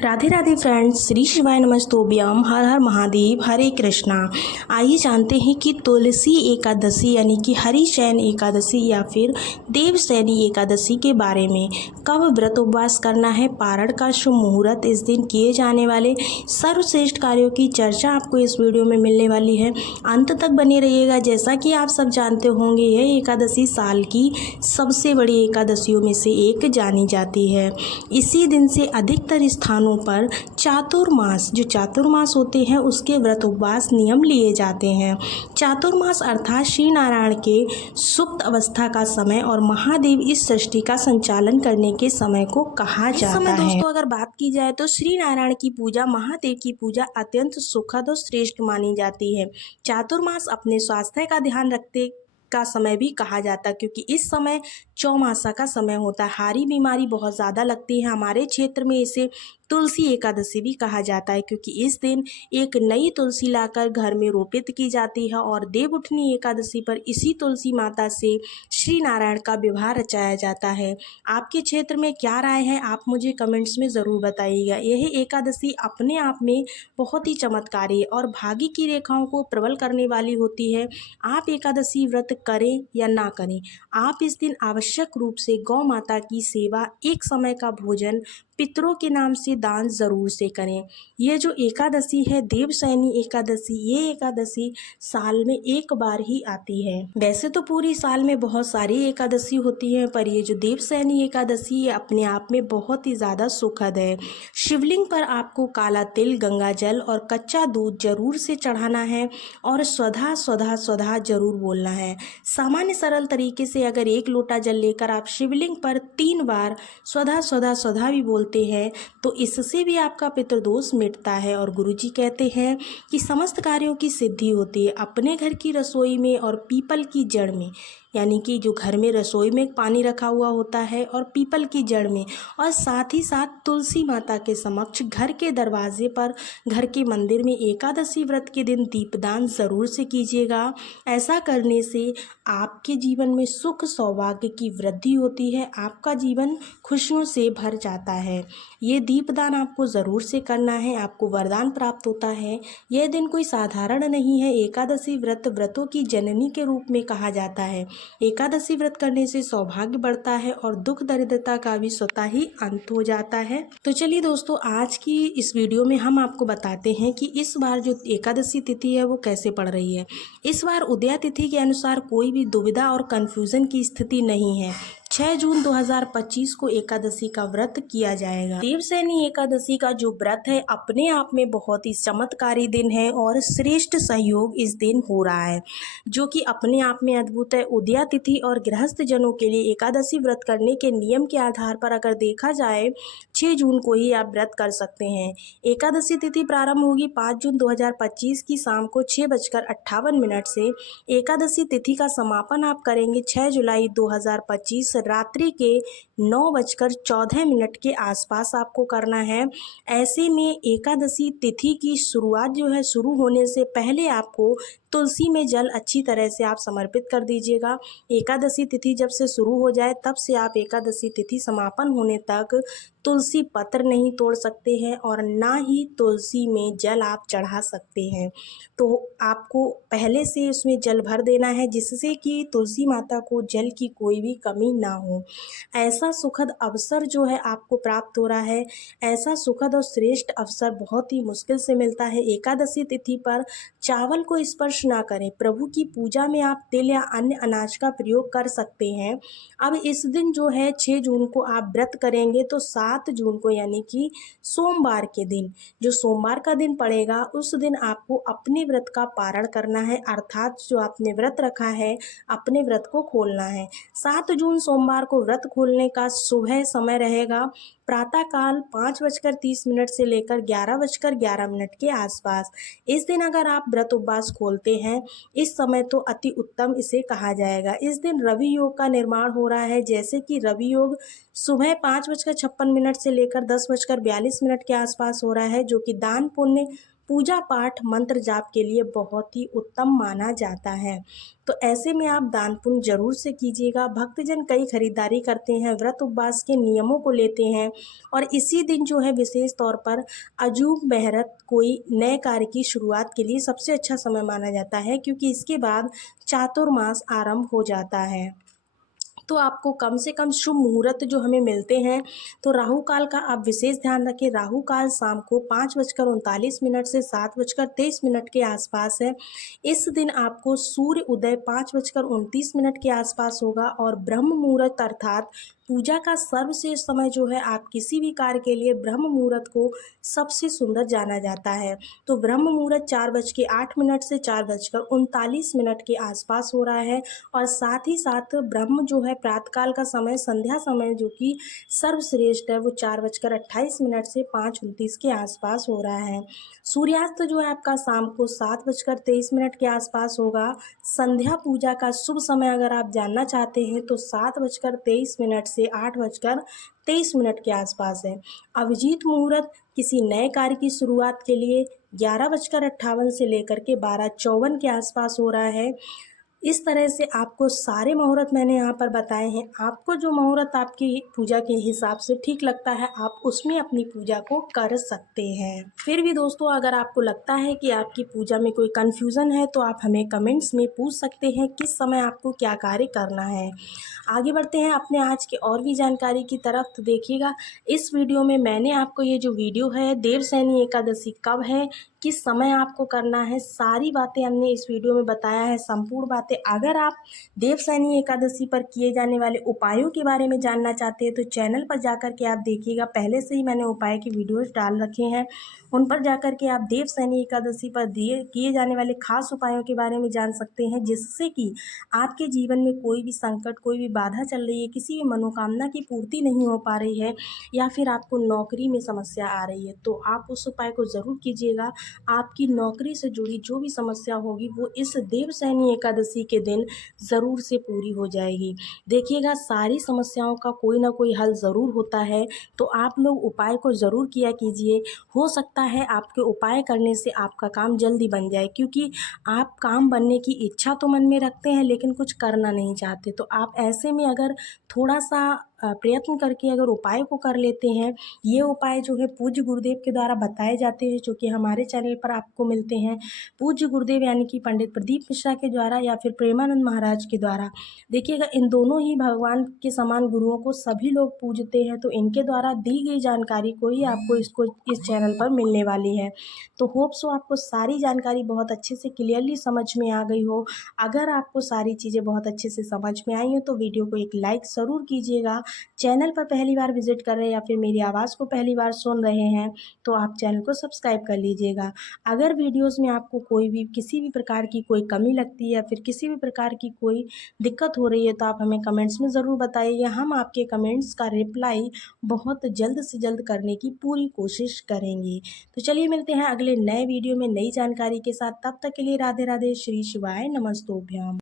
Radhe Radhe friends, Shri शिवाय नमस्तोभ्यम, हर हर महादेव, हरे कृष्णा। आइए जानते हैं कि तुलसी एकादशी यानी कि हरिशयन एकादशी या फिर देवशयनी एकादशी के बारे में। कब व्रत उपवास करना है, पारण का शुभ मुहूर्त, इस दिन किए जाने वाले सर्वश्रेष्ठ कार्यों की चर्चा आपको इस वीडियो में मिलने वाली है। अंत तक बने रहिएगा। जैसा कि आप सब जानते होंगे, यह एकादशी साल की सबसे बड़ी एकादशियों में से एक जानी जाती है। इसी दिन से अधिकतर स्थानों पर चातुर्मास, जो चातुर्मास होते हैं, उसके व्रत उपवास नियम लिए जाते हैं। चातुर्मास अर्थात श्री नारायण के सुप्त अवस्था का समय और महादेव इस सृष्टि का संचालन करने के समय को कहा जाता है। दोस्तों, अगर बात की जाए तो श्री नारायण की पूजा, महादेव की पूजा अत्यंत सुखद और श्रेष्ठ मानी जाती है। चातुर्मास अपने स्वास्थ्य का ध्यान रखते का समय भी कहा जाता है, क्योंकि इस समय चौमासा का समय होता है। हारी बीमारी बहुत ज़्यादा लगती है। हमारे क्षेत्र में इसे तुलसी एकादशी भी कहा जाता है, क्योंकि इस दिन एक नई तुलसी लाकर घर में रोपित की जाती है और देवउठनी एकादशी पर इसी तुलसी माता से श्री नारायण का विवाह रचाया जाता है। आपके क्षेत्र में क्या राय है, आप मुझे कमेंट्स में ज़रूर बताइएगा। यह एकादशी अपने आप में बहुत ही चमत्कारी और भाग्य की रेखाओं को प्रबल करने वाली होती है। आप एकादशी व्रत करें या ना करें, आप इस दिन आवश्यक रूप से गौ माता की सेवा, एक समय का भोजन, पितरों के नाम से दान जरूर से करें। ये जो एकादशी है, देवशयनी एकादशी, ये एकादशी साल में एक बार ही आती है। वैसे तो पूरी साल में बहुत सारी एकादशी होती है, पर ये जो देवशयनी एकादशी, ये अपने आप में बहुत ही ज़्यादा सुखद है। शिवलिंग पर आपको काला तिल, गंगा जल और कच्चा दूध जरूर से चढ़ाना है और स्वधा स्वधा स्वधा जरूर बोलना है। सामान्य सरल तरीके से अगर एक लोटा जल लेकर आप शिवलिंग पर 3 बार स्वधा स्वधा स्वधा भी बोलते हैं तो इससे भी आपका पितृदोष मिटता है। और गुरुजी कहते हैं कि समस्त कार्यों की सिद्धि होती है अपने घर की रसोई में और पीपल की जड़ में, यानी कि जो घर में रसोई में पानी रखा हुआ होता है और पीपल की जड़ में, और साथ ही साथ तुलसी माता के समक्ष घर के दरवाजे पर, घर के मंदिर में एकादशी व्रत के दिन दीपदान ज़रूर से कीजिएगा। ऐसा करने से आपके जीवन में सुख सौभाग्य की वृद्धि होती है, आपका जीवन खुशियों से भर जाता है। ये दीपदान आपको ज़रूर से करना है, आपको वरदान प्राप्त होता है। यह दिन कोई साधारण नहीं है। एकादशी व्रत व्रतों की जननी के रूप में कहा जाता है। एकादशी व्रत करने से सौभाग्य बढ़ता है और दुख दरिद्रता का भी स्वतः ही अंत हो जाता है। तो चलिए दोस्तों, आज की इस वीडियो में हम आपको बताते हैं कि इस बार जो एकादशी तिथि है वो कैसे पड़ रही है। इस बार उदया तिथि के अनुसार कोई भी दुविधा और कंफ्यूजन की स्थिति नहीं है। 6 जून 2025 को एकादशी का व्रत किया जाएगा। देवशयनी एकादशी का जो व्रत है, अपने आप में बहुत ही चमत्कारी दिन है और श्रेष्ठ सहयोग इस दिन हो रहा है, जो कि अपने आप में अद्भुत है। उदया तिथि और गृहस्थ जनों के लिए एकादशी व्रत करने के नियम के आधार पर अगर देखा जाए, 6 जून को ही आप व्रत कर सकते हैं। एकादशी तिथि प्रारंभ होगी 5 जून 2025 की शाम को 6:58 से। एकादशी तिथि का समापन आप करेंगे 6 जुलाई 2025 रात्रि के 9:14 के आसपास आपको करना है। ऐसे में एकादशी तिथि की शुरुआत जो है, शुरू होने से पहले आपको तुलसी में जल अच्छी तरह से आप समर्पित कर दीजिएगा। एकादशी तिथि जब से शुरू हो जाए तब से आप एकादशी तिथि समापन होने तक तुलसी पत्र नहीं तोड़ सकते हैं और ना ही तुलसी में जल आप चढ़ा सकते हैं। तो आपको पहले से उसमें जल भर देना है, जिससे कि तुलसी माता को जल की कोई भी कमी ना हो। ऐसा सुखद अवसर जो है आपको प्राप्त हो रहा है। ऐसा सुखद और श्रेष्ठ अवसर बहुत ही मुश्किल से मिलता है। एकादशी तिथि पर चावल को स्पर्श ना करें। प्रभु की पूजा में आप तिल या अन्य अनाज का प्रयोग कर सकते हैं। अब इस दिन जो है 6 जून को आप व्रत करेंगे तो 7 जून को, यानी कि सोमवार के दिन, जो सोमवार का दिन पड़ेगा, उस दिन आपको अपने व्रत का पारण करना है, अर्थात जो आपने व्रत रखा है अपने व्रत को खोलना है। 7 जून सोमवार को व्रत खोलने का सुबह समय रहेगा प्रातःकाल 5:30 से लेकर 11:11 के आसपास। इस दिन अगर आप व्रत उपवास खोलते हैं इस समय, तो अति उत्तम इसे कहा जाएगा। इस दिन रवि योग का निर्माण हो रहा है, जैसे कि रवि योग सुबह 5:56 से लेकर 10:42 के आसपास हो रहा है, जो कि दान पुण्य पूजा पाठ मंत्र जाप के लिए बहुत ही उत्तम माना जाता है। तो ऐसे में आप दान पुण्य जरूर से कीजिएगा। भक्तजन कई खरीदारी करते हैं, व्रत उपवास के नियमों को लेते हैं और इसी दिन जो है विशेष तौर पर अजूब मुहूर्त कोई नए कार्य की शुरुआत के लिए सबसे अच्छा समय माना जाता है, क्योंकि इसके बाद चातुर्मास आरंभ हो जाता है। तो आपको कम से कम शुभ मुहूर्त जो हमें मिलते हैं, तो राहु काल का आप विशेष ध्यान रखें। राहु काल शाम को 5:39 से 7:23 के आसपास है। इस दिन आपको सूर्य उदय 5:29 के आसपास होगा और ब्रह्म मुहूर्त अर्थात पूजा का सर्वश्रेष्ठ समय जो है, आप किसी भी कार्य के लिए ब्रह्म मुहूर्त को सबसे सुंदर जाना जाता है। तो ब्रह्म मुहूर्त 4:08 से 4:39 के आसपास हो रहा है और साथ ही साथ ब्रह्म जो है प्रातःकाल का समय, संध्या समय जो कि सर्वश्रेष्ठ है, वो 4:28 से 5:29 के आसपास हो रहा है। सूर्यास्त जो है आपका शाम को 7:23 के आसपास होगा। संध्या पूजा का शुभ समय अगर आप जानना चाहते हैं तो 7:23 से 8:23 के आसपास है। अभिजीत मुहूर्त किसी नए कार्य की शुरुआत के लिए 11:58 से लेकर के 12:54 के आसपास हो रहा है। इस तरह से आपको सारे मुहूर्त मैंने यहाँ पर बताए हैं। आपको जो मुहूर्त आपकी पूजा के हिसाब से ठीक लगता है, आप उसमें अपनी पूजा को कर सकते हैं। फिर भी दोस्तों, अगर आपको लगता है कि आपकी पूजा में कोई कन्फ्यूज़न है तो आप हमें कमेंट्स में पूछ सकते हैं किस समय आपको क्या कार्य करना है। आगे बढ़ते हैं अपने आज के और भी जानकारी की तरफ। तो देखिएगा, इस वीडियो में मैंने आपको ये जो वीडियो है, देवशयनी एकादशी कब है, किस समय आपको करना है, सारी बातें हमने इस वीडियो में बताया है, संपूर्ण बातें। अगर आप देवशयनी एकादशी पर किए जाने वाले उपायों के बारे में जानना चाहते हैं तो चैनल पर जाकर के आप देखिएगा, पहले से ही मैंने उपाय की वीडियोस डाल रखे हैं। उन पर जाकर के आप देवशयनी एकादशी पर किए जाने वाले खास उपायों के बारे में जान सकते हैं, जिससे कि आपके जीवन में कोई भी संकट, कोई भी बाधा चल रही है, किसी भी मनोकामना की पूर्ति नहीं हो पा रही है या फिर आपको नौकरी में समस्या आ रही है, तो आप उस उपाय को ज़रूर कीजिएगा। आपकी नौकरी से जुड़ी जो भी समस्या होगी वो इस देवशयनी एकादशी के दिन ज़रूर से पूरी हो जाएगी। देखिएगा, सारी समस्याओं का कोई ना कोई हल ज़रूर होता है, तो आप लोग उपाय को ज़रूर किया कीजिए। हो सकता है आपके उपाय करने से आपका काम जल्दी बन जाए, क्योंकि आप काम बनने की इच्छा तो मन में रखते हैं लेकिन कुछ करना नहीं चाहते। तो आप ऐसे में अगर थोड़ा सा प्रयत्न करके अगर उपाय को कर लेते हैं, ये उपाय जो है पूज्य गुरुदेव के द्वारा बताए जाते हैं, जो कि हमारे चैनल पर आपको मिलते हैं। पूज्य गुरुदेव यानी कि पंडित प्रदीप मिश्रा के द्वारा या फिर प्रेमानंद महाराज के द्वारा। देखिएगा, इन दोनों ही भगवान के समान गुरुओं को सभी लोग पूजते हैं, तो इनके द्वारा दी गई जानकारी को ही आपको इस चैनल पर मिलने वाली है। तो होप सो आपको सारी जानकारी बहुत अच्छे से क्लियरली समझ में आ गई हो। अगर आपको सारी चीज़ें बहुत अच्छे से समझ में आई हो तो वीडियो को एक लाइक ज़रूर कीजिएगा। चैनल पर पहली बार विजिट कर रहे हैं या फिर मेरी आवाज़ को पहली बार सुन रहे हैं तो आप चैनल को सब्सक्राइब कर लीजिएगा। अगर वीडियोस में आपको कोई भी किसी भी प्रकार की कोई कमी लगती है या फिर किसी भी प्रकार की कोई दिक्कत हो रही है तो आप हमें कमेंट्स में ज़रूर बताइए। हम आपके कमेंट्स का रिप्लाई बहुत जल्द से जल्द करने की पूरी कोशिश करेंगे। तो चलिए मिलते हैं अगले नए वीडियो में नई जानकारी के साथ। तब तक के लिए राधे राधे, श्री शिवाय नमस्तोभ्याम।